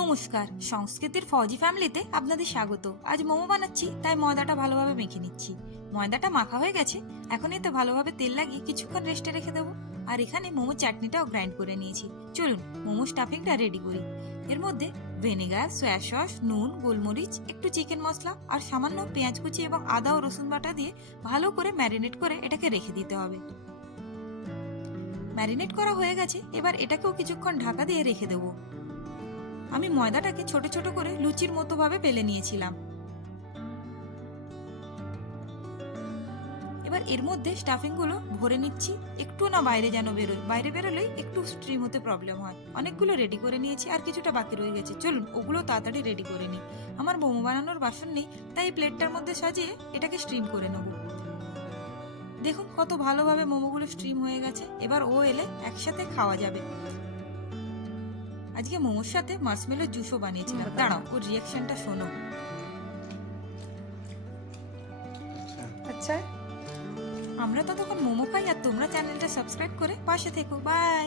নমস্কার, সংস্কৃতির ফৌজি ফ্যামিলিতে আপনাদের স্বাগত। আজ মোমো বানাচ্ছি, তাই ময়দাটা ভালোভাবে মেখে নিচ্ছি। ময়দাটা মাখা হয়ে গেছে, এখন এতে ভালোভাবে তেল লাগিয়ে কিছুক্ষণ রেস্টে রেখে দেবো। আর এখানে মোমো চাটনিটাও গ্রাইন্ড করে নিয়েছি। চলুন মোমো স্টাফিংটা রেডি করি। এর মধ্যে ভিনেগার, সয়া সস, নুন, গোলমরিচ, একটু চিকেন মশলা আর সামান্য পেঁয়াজ কুচি এবং আদা ও রসুন বাটা দিয়ে ভালো করে ম্যারিনেট করে এটাকে রেখে দিতে হবে। ম্যারিনেট করা হয়ে গেছে, এবার এটাকেও কিছুক্ষণ ঢাকা দিয়ে রেখে দেবো। আমি ময়দাটাকে ছোট ছোট করে লুচির মতো ভাবে বেলে নিয়েছিলাম। এবার এর মধ্যে স্টাফিং গুলো ভরে নিচ্ছি, একটু না বাইরে যেন বেরোয়। বাইরে বেরোলেই একটু স্ট্রিম হতে প্রবলেম হয়। অনেকগুলো রেডি করে নিয়েছি, আর কিছুটা বাকি রয়ে গেছে। চলুন ওগুলো তাড়াতাড়ি রেডি করে নিই। আমার মোমো বানানোর বাসন নেই, তাই এই প্লেটটার মধ্যে সাজিয়ে এটাকে স্ট্রিম করে নেব। দেখুন কত ভালোভাবে মোমোগুলো স্ট্রিম হয়ে গেছে। এবার ও এলে একসাথে খাওয়া যাবে। আজকে মোমোর সাথে মার্শমেলো জুসও বানিয়েছিলাম। দাঁড়াও, ওর রিয়াকশনটা শোনো। আচ্ছা, আমরা ততক্ষণ মোমো খাই, আর তোমরা চ্যানেলটা সাবস্ক্রাইব করে পাশে থেকো। বাই।